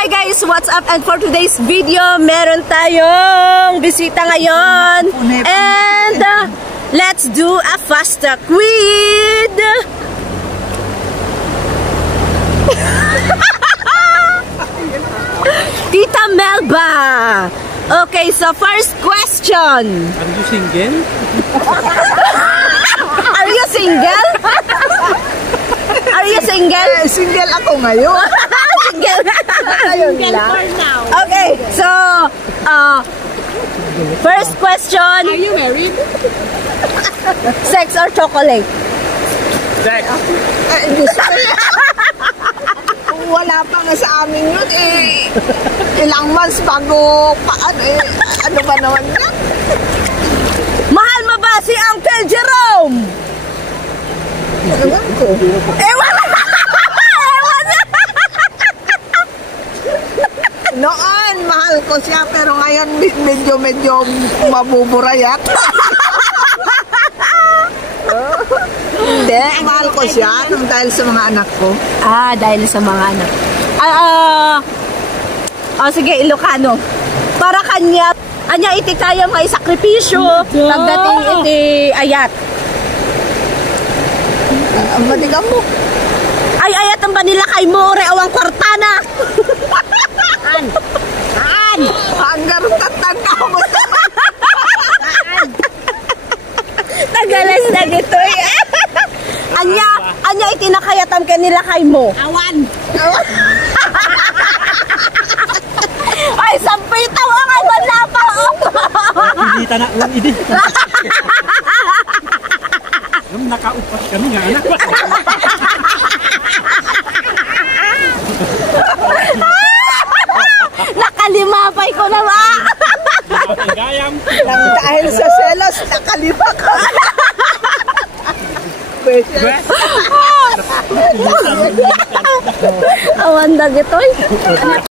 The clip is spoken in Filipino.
Hi guys, what's up? And for today's video, meron tayong bisita ngayon. And let's do a fast talk with Tita Melba. Okay, so first question. Are you single? Are you single? Are you single? Single ako ngayon. Single. Single for now. Okay, so first question. Are you married? Sex or chocolate? Sex. Wala pa nga sa amin yun eh. Ilang months bago pa ano ba naman yan? Mahal mo ba si Uncle Jerome? Ewan ko. Ewan! Ewan! Noon, mahal ko siya pero ngayon medyo mabuburayat. Hindi, mahal ko siya dahil sa mga anak ko. Ah, dahil sa mga anak. Sige, Ilocano. Para kanya iti kaya may sakripisyo pagdating iti ayat. Madigang mo. Ay, ayat ang ba nila kay More awang kwartana? Hanggang tatan ka mo. Tagalas na gito eh. Anya itinakayatam ka nila kay mo. Awan. Ay, sampay tawa nga ba na pa? Hindi ta na lang idi. Nakaupat kami nga anak. Nakalimapay ko na ba? Gayam. Dahil sa selos, nakalima ka. Awan na gito eh.